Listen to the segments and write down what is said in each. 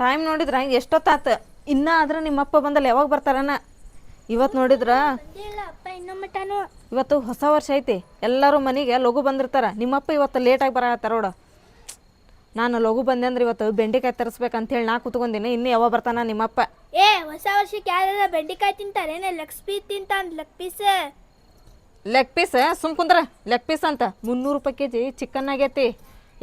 Time ನೋಡಿದ್ರ ಎಷ್ಟೊತ್ತಾತ ಇನ್ನ ಆದ್ರೆ ನಿಮ್ಮಪ್ಪ ಬಂದಲ್ಲಿ ಯಾವಾಗ ಬರ್ತಾರನ ಇವತ್ತು ನೋಡಿದ್ರ ಇವತ್ತು ಹೊಸ ವರ್ಷ ಐತಿ ಎಲ್ಲರೂ ಮನೆಗೆ ಲಘು ಬಂದಿರ್ತಾರ ನಿಮ್ಮಪ್ಪ ಇವತ್ತು ಲೇಟಾಗಿ ಬರತ್ತಾರ ನೋಡು ನಾನು ಲಘು ಬಂದೆ ಅಂದ್ರೆ ಇವತ್ತು ಬೆಂಡೆಕಾಯಿ ತರಿಸ್ಬೇಕಂತೇಳಿ ನಾ ಕೂತ್ಕೊಂಡಿನಿ ಇನ್ನು ಯಾವಾಗ ಬರ್ತಾನ ನಿಮ್ಮಪ್ಪ ಹೊಸ ವರ್ಷಕ್ಕೆ ಯಾರ ಬೆಂಡೆಕಾಯಿ ತಿಂತಾರೇನೆ ಲೆಗ್ ಪೀಸ್ ಸುಮ್ ಕುಂದ್ರ ಲೆಗ್ ಪೀಸ್ ಅಂತ 300 ರೂಪಾಯಿ ಕೆಜಿ ಚಿಕನ್ ಆಗೈತಿ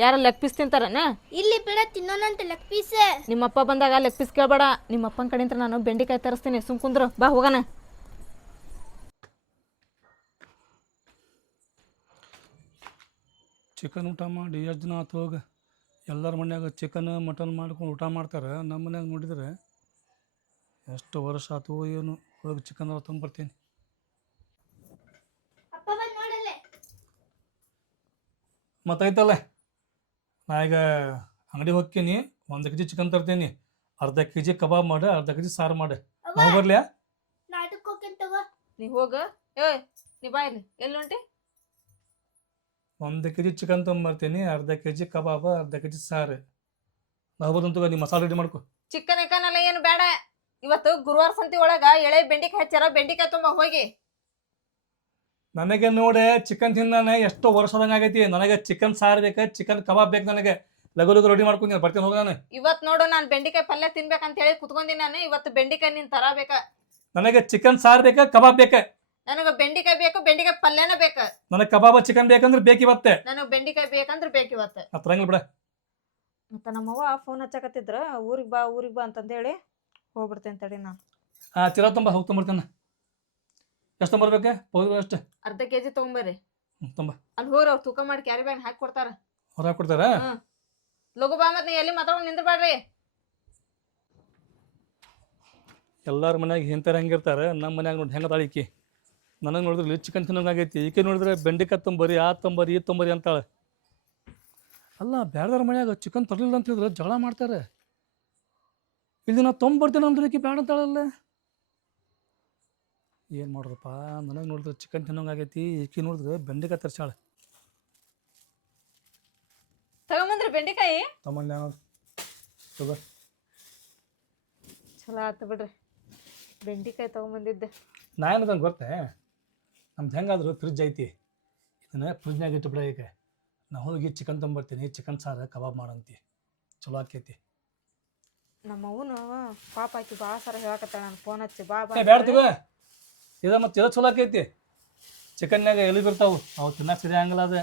ಯಾರ ಲೆಗ್ ಪೀಸ್ ತಿಂತಾರನ ಇಲ್ಲಿ ಬಿಡ ತಿನ್ನೋಣಂತ ಲೆಗ್ ಪೀಸ್ ನಿಮ್ಮಪ್ಪ ಬಂದಾಗ ಲೆಗ್ ಪೀಸ್ ಕೇಳಬೇಡ ನಿಮ್ಮಪ್ಪನ ಕಡೆಯಿಂದ ನಾನು ಬೆಂಡೆಕಾಯಿ ತರಿಸ್ತೀನಿ ಸುಮ್ ಕುಂದ್ರು ಬಾ ಹೋಗೋಣ ಚಿಕನ್ ಊಟ ಮಾಡಿ ಎಷ್ಟು ದಿನ ಆತು ಹೋಗ ಎಲ್ಲರ ಮನ್ಯಾಗ ಚಿಕನ್ ಮಟನ್ ಮಾಡ್ಕೊಂಡು ಊಟ ಮಾಡ್ತಾರೆ ನಮ್ಮ ಮನ್ಯಾಗ ನೋಡಿದ್ರೆ ಎಷ್ಟು ವರ್ಷ ಆತು ಏನು ಹೋಗಿ ಚಿಕನ್ ತೊಗೊಂಬರ್ತೀನಿ ಮತ್ತೈತಲ್ಲ ನಾ ಈಗ ಅಂಗಡಿ ಹೋಗ್ತೀನಿ 1 ಕೆಜಿ ಚಿಕನ್ ತರ್ತೀನಿ ಅರ್ಧ ಕೆಜಿ ಕಬಾಬ್ ಮಾಡು ಅರ್ಧ ಕೆಜಿ ಸಾರು ಮಾಡು ನಾವು ಬರ್ಲಿಯಾ ನೀ ಹೋಗ ನೀ ಬಾ ಇಲ್ಲಿ ಎಲ್ಲಿ ಹೊಂಟಿ 1 ಕೆಜಿ ಚಿಕನ್ ತೊಗೊಂಬರ್ತೀನಿ ಅರ್ಧ ಕೆಜಿ ಕಬಾಬ್ ಅರ್ಧ ಕೆಜಿ ಸಾರು ನಾವು ಹೋದಂತಗ ನೀವು ಮಸಾಲೆ ರೆಡಿ ಮಾಡ್ಕೊ ಚಿಕನ್ ಎಲ್ಲ ಏನು ಬೇಡ ಇವತ್ತು ಗುರುವಾರ ಸಂತಿ ಒಳಗ ಎಳೆ ಬೆಂಡಿಕಾಯಿ ಹಚ್ಚಾರ ಬೆಂಡಿಕಾಯಿ ತುಂಬ ಹೋಗಿ ನನಗೆ ನೋಡಿ ಚಿಕನ್ ತಿಂದಾನೆ ಎಷ್ಟೋ ವರ್ಷದಂಗ ಆಗೈತಿ ನನಗೆ ಚಿಕನ್ ಸಾರು ಬೇಕು ಚಿಕನ್ ಕಬಾಬ್ ಬೇಕು ನನಗೆ ಲಘು ಲಘು ರೆಡಿ ಮಾಡ್ಕೊಂಡು ಬರ್ತೀನಿ ಹೋಗ ನಾನು ಇವತ್ತು ನೋಡು ನಾನು ಬೆಂಡಿಕಾಯಿ ಪಲ್ಯ ತಿನ್ಬೇಕಂತ ಹೇಳಿ ಕುತ್ಕೊಂಡಿನಿ ನಾನು ಇವತ್ತು ಬೆಂಡಿಕಾಯಿ ನೀನು ತರಬೇಕ ನನಗೆ ಚಿಕನ್ ಸಾರು ಬೇಕಾ ಕಬಾಬ್ ಬೇಕಾ ನನಗೆ ಬೆಂಡಿಕಾಯಿ ಬೇಕು ಬೆಂಡಿಕಾಯಿ ಪಲ್ಯನ ಬೇಕು ನನಗೆ ಕಬಾಬ್ ಚಿಕನ್ ಬೇಕಂದ್ರೆ ಬೇಕಿವತ್ತೆ ನನಗೆ ಬೆಂಡಿಕಾಯಿ ಬೇಕಂದ್ರೆ ಬೇಕಿವತ್ತೆ ತರಂಗಿಲ್ಲ ಬಿಡ ಮತ್ತೆ ನಮ್ಮವ್ವ ಫೋನ್ ಹಚ್ಚಕತ್ತಿದ್ರ ಊರಿಗೆ ಬಾ ಅಂತಂದೇಳಿ ಹೋಗ್ಬಿಡ್ತೇನೆ ತಡಿ ನಾನು ಚಿರ ತುಂಬ ಹೋಗಿ ತೊಂಬರ್ತೇನೆ ಎಷ್ಟು ತೊಂಬರ್ಬೇಕು ಪೌದು ಅಷ್ಟು ಅರ್ಧ ಕೆಜಿ ತೊಗೊಂಬರ್ರಿ ತುಂಬ ಅಲ್ಲಿ ಹೋಗ್ರಿ ಅವ್ರು ತೂಕ ಮಾಡಿ ಕ್ಯಾರಿ ಬ್ಯಾಗ್ ಹಾಕಿ ಕೊಡ್ತಾರ ಹೊರ ಕೊಡ್ತಾರ ಲಘು ಬಾ ಮತ್ತೆ ನೀ ಎಲ್ಲಿ ಮಾತಾಡೋದು ನಿಂದ್ರಬೇಡ್ರಿ ಎಲ್ಲಾರ ಮನ್ಯಾಗ ಹಿಂತಾರ ಹೆಂಗಿರ್ತಾರೆ ನಮ್ಮ ಮನ್ಯಾಗ ನೋಡಿ ಹೆಂಗೆ ತಾಳಿಕಿ ನನಗೆ ನೋಡಿದ್ರೆ ಚಿಕನ್ ತಿನ್ನೋಂಗಾಗೈತಿ ಈಕೆ ನೋಡಿದ್ರೆ ಬೆಂಡೆಕಾಯಿ ತೊಂಬರಿ ಆ ತೊಂಬರಿ ಈ ತೊಂಬರಿ ಅಂತಾಳೆ ಅಲ್ಲ ಬೇರೆದವ್ರ ಮನ್ಯಾಗ ಚಿಕನ್ ತರಲಿಲ್ಲ ಅಂತ ಹೇಳಿದ್ರೆ ಜಗಳ ಮಾಡ್ತಾರೆ ಇಲ್ಲಿ ನಾವು ತೊಂಬರ್ತೀನಿ ಅಂದ್ರೆ ಈಕೆ ಬೇಡ ಅಂತಾಳಲ್ಲ ಏನು ಮಾಡ್ರಪ್ಪ ನನಗೆ ನೋಡಿದ್ರೆ ಚಿಕನ್ ತಿನ್ನೋಂಗಾಗೈತಿ ಈಕೆ ನೋಡಿದ್ರೆ ಬೆಂಡೆಕಾಯಿ ತರ್ಸಾಳೆ ತಗೊಂಬಂದ್ರಿ ಬೆಂಡೆಕಾಯಿ ತಮ್ಮಲ್ಲಿ ತಗೋ ಚಲೋ ಆತು ಬಿಡ್ರಿ ಬೆಂಡೆಕಾಯಿ ತಗೊಂಬಂದಿದ್ದೆ ನಾ ಏನದಂಗೆ ಗೊತ್ತೇ ನಮ್ದು ಹೆಂಗಾದ್ರು ಫ್ರಿಜ್ ಐತಿ ಇದನ್ನ ಫ್ರಿಜ್ನಾಗ ಇಟ್ಟುಬಿಡ ಈಗ ನಾ ಹೋಗಿ ಚಿಕನ್ ತೊಗೊಂಬರ್ತೀನಿ ಚಿಕನ್ ಸಾರು ಕಬಾಬ್ ಮಾಡಂತಿ ಚಲೋ ಆಕೈತಿ ನಮ್ಮವನು ಪಾಪ ಆಕಿ ಭಾಳ ಸರ ಹೇಳಕತ್ತಾಳ ನಾನು ಫೋನ್ ಹಚ್ಚಿ ಬಾ ಬೇಡ ತಗೋ ಇದ ಮತ್ತೆ ಇದು ಚಲೋ ಆಕೈತಿ ಚಿಕನ್ಯಾಗ ಎಲ್ಲಿ ಬರ್ತಾವು ಅವು ತಿನ್ನಕ್ಕೆ ಸರಿ ಹಂಗಲ್ಲ ಅದ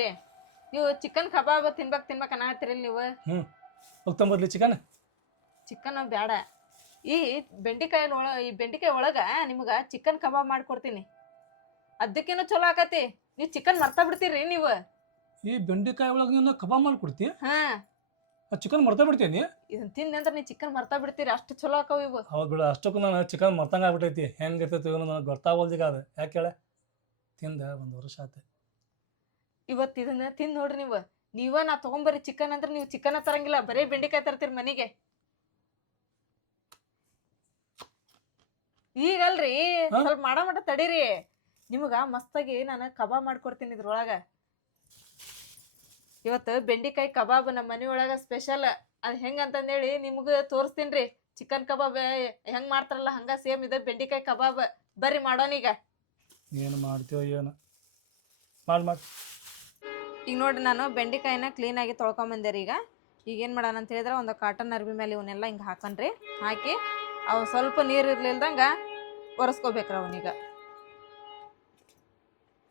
ರೀ ನೀವು ಚಿಕನ್ ಕಬಾಬ್ ತಿನ್ಬೇಕು ಅನ್ನತ್ತೀರಿ ನೀವು ಹೋಗ್ತಂಬರ್ಲಿ ಚಿಕನ್ ಬೇಡ ಈ ಬೆಂಡೆಕಾಯಿ ಒಳಗ ನಿಮ್ಗೆ ಚಿಕನ್ ಕಬಾಬ್ ಮಾಡ್ಕೊಡ್ತೀನಿ ಅದಕ್ಕೇನೋ ಚಲೋ ಆಕತಿ ನೀವು ಚಿಕನ್ ಮರ್ತಾ ಬಿಡ್ತೀರಿ ನೀವು ಈ ಬೆಂಡೆಕಾಯಿ ಒಳಗೆ ನೀನು ಕಬಾಬ್ ಮಾಡ್ಕೊಡ್ತಿ ಹಾ ಚಿಕನ್ ಮರ್ತಾ ಬಿಡ್ತೀನಿ ಇದನ್ನ ತಿಂದೆ ಅಂದ್ರೆ ನೀವು ಚಿಕನ್ ಮರ್ತಾ ಬಿಡ್ತೀರಿ ಅಷ್ಟು ಚಲೋ ಆಕವು ಇವು ಹೌದು ಬಿಡು ಅಷ್ಟಕ್ಕೂ ನಾನು ಚಿಕನ್ ಮರ್ತಂಗ ಆಗ್ಬಿಟ್ಟೈತಿ ಹೆಂಗೆ ಇರ್ತೈತಿ ನನಗೆ ಗೊತ್ತಾಗೋಲ್ದೀಗ ಅದು ಯಾಕೆ ಹೇಳ ತಿಂದ 1 ವರ್ಷ ಆಯ್ತು ಇವತ್ತು ಇದನ್ನ ತಿಂದು ನೋಡ್ರಿ ನೀವ ನಾ ತಗೊಂಬರ್ರಿ ಚಿಕನ್ ಅಂದ್ರೆ ನೀವು ಚಿಕನ್ ತರಂಗಿಲ್ಲ ಬರೀ ಬೆಂಡೆಕಾಯಿ ತರ್ತೀರಿ ಮನೆಗೆ ಈಗಲ್ರಿ ಸ್ವಲ್ಪ ಮಾಡ ತಡೀರಿ ನಿಮಗ ಮಸ್ತಾಗಿ ನಾನು ಕಬಾಬ್ ಮಾಡ್ಕೊಡ್ತೀನಿ ಇದ್ರೊಳಗ ಇವತ್ತು ಬೆಂಡೆಕಾಯಿ ಕಬಾಬ್ ನಮ್ಮ ಮನೆ ಒಳಗ ಸ್ಪೆಷಲ್ ಅದು ಹೆಂಗಂತಂದೇಳಿ ನಿಮ್ಗೆ ತೋರಿಸ್ತೀನಿ ಚಿಕನ್ ಕಬಾಬ್ ಹೆಂಗ್ ಮಾಡ್ತಾರಲ್ಲ ಹಂಗ ಸೇಮ್ ಇದೆ ಬೆಂಡೆಕಾಯಿ ಕಬಾಬ್ ಬರ್ರಿ ಮಾಡೋನೀಗ ಏನು ಮಾಡ್ತೀವೋ ಏನು ಮಾಡಿ ಈಗ ನೋಡ್ರಿ ನಾನು ಬೆಂಡೆಕಾಯಿನ ಕ್ಲೀನಾಗಿ ತೊಳ್ಕೊಂಬಂದೆ ರೀ ಈಗ ಏನು ಮಾಡೋಣ ಅಂತ ಹೇಳಿದ್ರೆ ಒಂದು ಕಾಟನ್ ಅರ್ಬಿ ಮೇಲೆ ಇವನ್ನೆಲ್ಲ ಹಿಂಗೆ ಹಾಕನ್ರಿ ಹಾಕಿ ಅವು ಸ್ವಲ್ಪ ನೀರು ಇರ್ಲಿಲ್ದಂಗೆ ಒರೆಸ್ಕೋಬೇಕ್ರಿ ಅವನೀಗ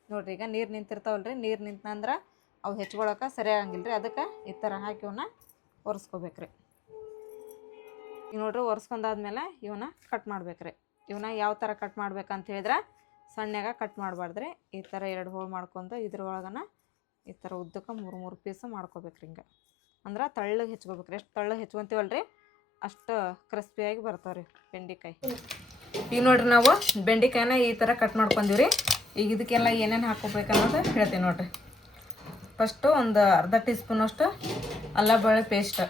ನೋಡ್ರಿ ಈಗ ನೀರು ನಿಂತಿರ್ತಾವಲ್ರಿ ನೀರು ನಿಂತಂದ್ರೆ ಅವು ಹೆಚ್ಕೊಳಕ್ಕೆ ಸರಿಯಾಗಂಗಿಲ್ಲ ರೀ ಅದಕ್ಕೆ ಈ ಥರ ಹಾಕಿ ಇವನ್ನ ಒರೆಸ್ಕೋಬೇಕ್ರಿ ಈಗ ನೋಡ್ರಿ ಒರೆಸ್ಕೊಂಡಾದ್ಮೇಲೆ ಇವನ್ನ ಕಟ್ ಮಾಡ್ಬೇಕ್ರಿ ಇವನ್ನ ಯಾವ ಥರ ಕಟ್ ಮಾಡ್ಬೇಕಂತ ಹೇಳಿದ್ರೆ ಸಣ್ಣಗೆ ಕಟ್ ಮಾಡಬಾರ್ದ್ರಿ ಈ ಥರ 2 ಹೋಳು ಮಾಡ್ಕೊಂಡು ಇದ್ರೊಳಗನ ಈ ಥರ ಉದ್ದಕ್ಕೆ 3 ಪೀಸ್ ಮಾಡ್ಕೋಬೇಕ್ರಿ ಹಿಂಗೆ ಅಂದ್ರೆ ತಳ್ಳಗೆ ಹೆಚ್ಕೋಬೇಕ್ರಿ ಎಷ್ಟು ತಳ್ಳಗೆ ಹೆಚ್ಕೊಂತೀವಲ್ರಿ ಅಷ್ಟು ಕ್ರಿಸ್ಪಿಯಾಗಿ ಬರ್ತಾವ್ರಿ ಬೆಂಡೆಕಾಯಿ ಈಗ ನೋಡ್ರಿ ನಾವು ಬೆಂಡೆಕಾಯಿನ ಈ ಥರ ಕಟ್ ಮಾಡ್ಕೊಂಡೀವ್ರಿ ಈಗ ಇದಕ್ಕೆಲ್ಲ ಏನೇನು ಹಾಕೋಬೇಕು ಅನ್ನೋದು ಹೇಳ್ತೀನಿ ನೋಡ್ರಿ ಫಸ್ಟು ಒಂದು ಅರ್ಧ ಟೀ ಸ್ಪೂನ್ ಅಷ್ಟು ಅಲ್ಲ ಬೆಳ್ಳುಳ್ಳಿ ಪೇಸ್ಟ್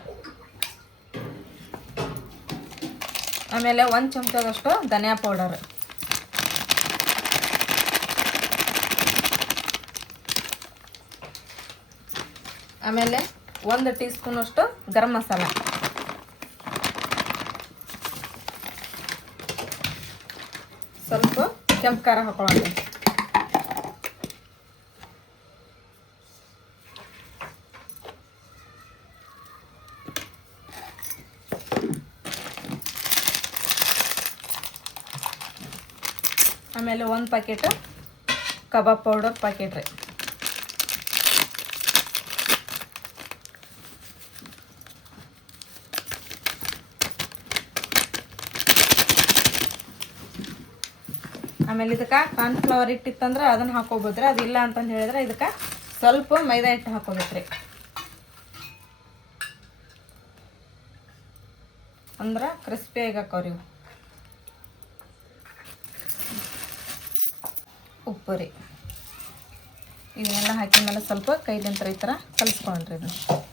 ಆಮೇಲೆ 1 ಚಮಚದಷ್ಟು ಧನಿಯಾ ಪೌಡರ್ ಆಮೇಲೆ 1 ಟೀ ಸ್ಪೂನ್ ಅಷ್ಟು ಗರಂ ಮಸಾಲ ಸ್ವಲ್ಪ ಕೆಂಪು ಖಾರ ಹಾಕೊಳ್ಳೋಣ. ಆಮೇಲೆ 1 ಪ್ಯಾಕೆಟ್ ಕಬಾಬ್ ಪೌಡರ್ ಪ್ಯಾಕೆಟ್ ರೀ. ಆಮೇಲೆ ಇದಕ್ಕೆ ಕಾರ್ನ್ಫ್ಲವರ್ ಹಿಟ್ಟಿತ್ತಂದ್ರೆ ಅದನ್ನು ಹಾಕೋಬೋದ್ರಿ. ಅದಿಲ್ಲ ಅಂತಂದು ಹೇಳಿದ್ರೆ ಇದಕ್ಕೆ ಸ್ವಲ್ಪ ಮೈದಾ ಹಿಟ್ಟು ಹಾಕೋಬೇಕ್ರಿ. ಅಂದ್ರೆ ಕ್ರಿಸ್ಪಿಯಾಗಿ ಹಾಕೋರಿ. ಉಪ್ಪು ರೀ. ಇವನ್ನೆಲ್ಲ ಹಾಕಿದ ಮೇಲೆ ಸ್ವಲ್ಪ ಕೈಲಿಂತ ಈ ಥರ ಕಲಿಸ್ಕೊಂಡ್ರಿ ಇದನ್ನು.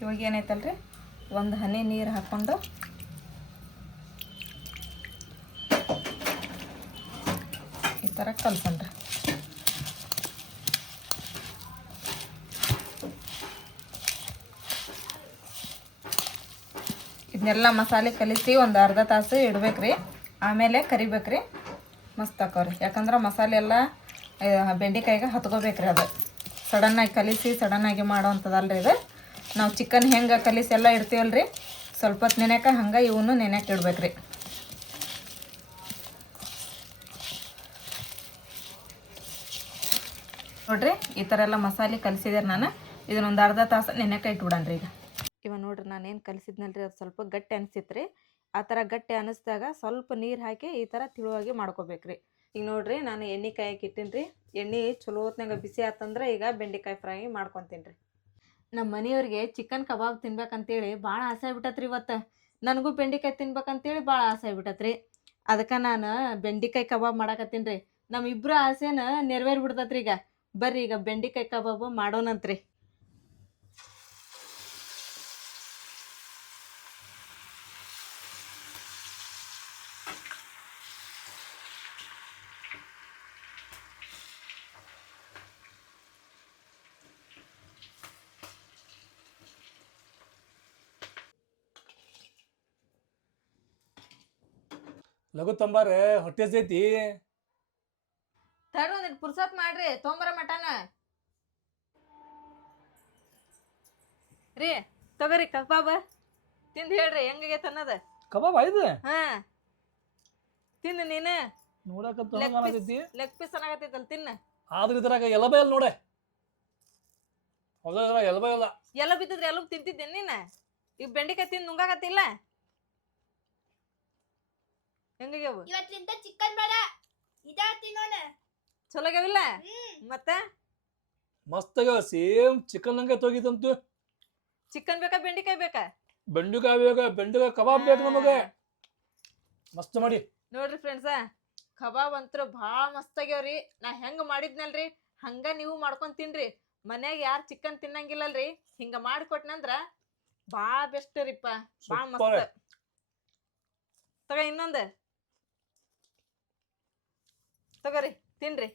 ಇವಾಗ ಏನೈತಲ್ರಿ, ಒಂದು ಹನಿ ನೀರು ಹಾಕ್ಕೊಂಡು ಈ ಥರ ಕಲ್ಸನ್ರಿ. ಇದನ್ನೆಲ್ಲ ಮಸಾಲೆ ಕಲಿಸಿ ಒಂದು ಅರ್ಧ ತಾಸು ಇಡ್ಬೇಕ್ರಿ. ಆಮೇಲೆ ಕರಿಬೇಕ್ರಿ. ಮಸ್ತ್ ಹಾಕೋರಿ. ಯಾಕಂದ್ರೆ ಮಸಾಲೆ ಎಲ್ಲ ಬೆಂಡೆಕಾಯಿಗೆ ಹತ್ಕೋಬೇಕ್ರಿ. ಅದು ಸಡನ್ನಾಗಿ ಕಲಿಸಿ ಸಡನ್ನಾಗಿ ಮಾಡೋವಂಥದ್ದಲ್ರಿ ಇದು. ನಾವು ಚಿಕನ್ ಹೆಂಗೆ ಕಲಿಸಿ ಎಲ್ಲ ಇಡ್ತೀವಲ್ರಿ, ಸ್ವಲ್ಪ ಹೊತ್ತು ನೆನೆಯಕ್ಕೆ ಹಂಗೆ ಇವನು ನೆನೆಯಕ್ಕೆ ಇಡ್ಬೇಕ್ರಿ. ನೋಡ್ರಿ ಈ ಥರ ಎಲ್ಲ ಮಸಾಲೆ ಕಲಿಸಿದ್ರೆ ನಾನು ಇದನ್ನೊಂದು ಅರ್ಧ ತಾಸು ನೆನೆಯಕ್ಕೆ ಇಟ್ಬಿಡನ್ರಿ. ಈಗ ಇವಾಗ ನೋಡ್ರಿ ನಾನೇನು ಕಲಿಸಿದ್ನಲ್ರಿ ಅದು ಸ್ವಲ್ಪ ಗಟ್ಟಿ ಅನಿಸಿತ್ರಿ. ಆ ಥರ ಗಟ್ಟಿ ಅನ್ನಿಸ್ದಾಗ ಸ್ವಲ್ಪ ನೀರು ಹಾಕಿ ಈ ಥರ ತಿಳುವಾಗಿ ಮಾಡ್ಕೋಬೇಕ್ರಿ. ಈಗ ನೋಡ್ರಿ ನಾನು ಎಣ್ಣೆ ಕಾಯಕ್ಕೆ ಇಟ್ಟಿನಿ ರೀ. ಎಣ್ಣೆ ಚಲೋ ಹೊತ್ನಾಗ ಬಿಸಿ ಆತಂದ್ರೆ ಈಗ ಬೆಂಡೆಕಾಯಿ ಫ್ರೈ ಮಾಡ್ಕೊತೀನಿ ರೀ. ನಮ್ಮ ಮನೆಯವ್ರಿಗೆ ಚಿಕನ್ ಕಬಾಬ್ ತಿನ್ಬೇಕಂತೇಳಿ ಭಾಳ ಆಸೆ ಆಗ್ಬಿಟ್ಟತ್ರಿ. ಇವತ್ತು ನನಗೂ ಬೆಂಡೆಕಾಯಿ ತಿನ್ಬೇಕಂತೇಳಿ ಭಾಳ ಆಸೆ ಆಗ್ಬಿಟ್ಟತ್ರಿ. ಅದಕ್ಕೆ ನಾನು ಬೆಂಡೆಕಾಯಿ ಕಬಾಬ್ ಮಾಡಾಕತ್ತೀನಿ ರೀ. ನಮ್ಮ ಇಬ್ಬರು ಆಸೆನ ನೆರವೇರ್ಬಿಡ್ತತ್ರಿ. ಈಗ ಬರ್ರಿ ಈಗ ಬೆಂಡೆಕಾಯಿ ಕಬಾಬ್ ಮಾಡೋಣಂತ್ರಿ. ಲಘು ತಂಬಾರೆ, ಹೊಟ್ಟೆ ಸೈತಿ. ತಡ್ರಿ ಒಂದಿಟ್ಟು ಪುರ್ಸತ್ ಮಾಡ್ರಿ, ತೊಂಬರ ಮಟನ ರೀ. ತಗೋರಿ ಕಬಾಬ್ ತಿಂದು ಹೇಳ್ರಿ ಹೆಂಗಾಗೈತೆ ಅನ್ನೋದು. ಕಬಾಬ್ ಆಯ್ತು. ಹಾ ತಿನ್ನು ನೀನು. ನೋಡಕತ್ತ ಲೆಗ್ ಪೀಸ್ ಅನ್ನಕತ್ತೈತಲ್ಲ, ತಿನ್ನ. ಆದ್ರೆ ಇದ್ರಾಗ ಎಲ್ಲ ಬಯಲ್ ನೋಡೆ. ಹೌದ್ರ ಎಲ್ಲ ಬಯಲ್ಲ. ಎಲ್ಲ ಬಿದ್ದಿದ್ರೆ ಎಲ್ಲ ತಿಂತಿದ್ದೇನೆ ನೀನು. ಈಗ ಬೆಂಡೆಕಾಯಿ ತಿಂದು ನುಂಗಾಕತ್ತಿಲ್ಲ. ಹೆಂಗಾಗ್ಯಾವ ಇವತ್ತಿಂದ ಚಿಕನ್ ಬೇಡ, ಇದ ತಿನ್ನೋಣ. ಚಲೋ ಆಗ್ಯಾವಿಲ್ಲ ಮತ್ತೆ? ಮಸ್ತ್ ಆಗ್ಯಾವ. ಸೇಮ್ ಚಿಕನ್ ಹಂಗೆ ತೊಗಿದಂತು. ಚಿಕನ್ ಬೇಕಾ ಬೆಂಡೆಕಾಯಿ ಬೇಕಾ? ಬೆಂಡೆಕಾಯಿ ಬೇಕಾ? ಬೆಂಡೆಕಾಯಿ ಕಬಾಬ್ ಬೇಕು ನಮಗೆ. ಮಸ್ತ್ ಮಾಡಿ ನೋಡ್ರಿ ಫ್ರೆಂಡ್ಸ, ಕಬಾಬ್ ಅಂತೂ ಭಾಳ ಮಸ್ತ್ ಆಗ್ಯಾವ್ರಿ. ನಾ ಹೆಂಗೆ ಮಾಡಿದ್ನಲ್ರಿ ಹಂಗ ನೀವು ಮಾಡ್ಕೊಂಡು ತಿನ್ರಿ. ಮನ್ಯಾಗ ಯಾರು ಚಿಕನ್ ತಿನ್ನಂಗಿಲ್ಲಲ್ರಿ, ಹಿಂಗ ಮಾಡಿಕೊಟ್ನಂದ್ರ ಭಾಳ ಬೆಸ್ಟ್ ರೀಪ್ಪ. ಭಾಳ ಮಸ್ತ್. ತಗ ಇನ್ನೊಂದು ತಗೋರಿ, ತಿನ್ರಿ.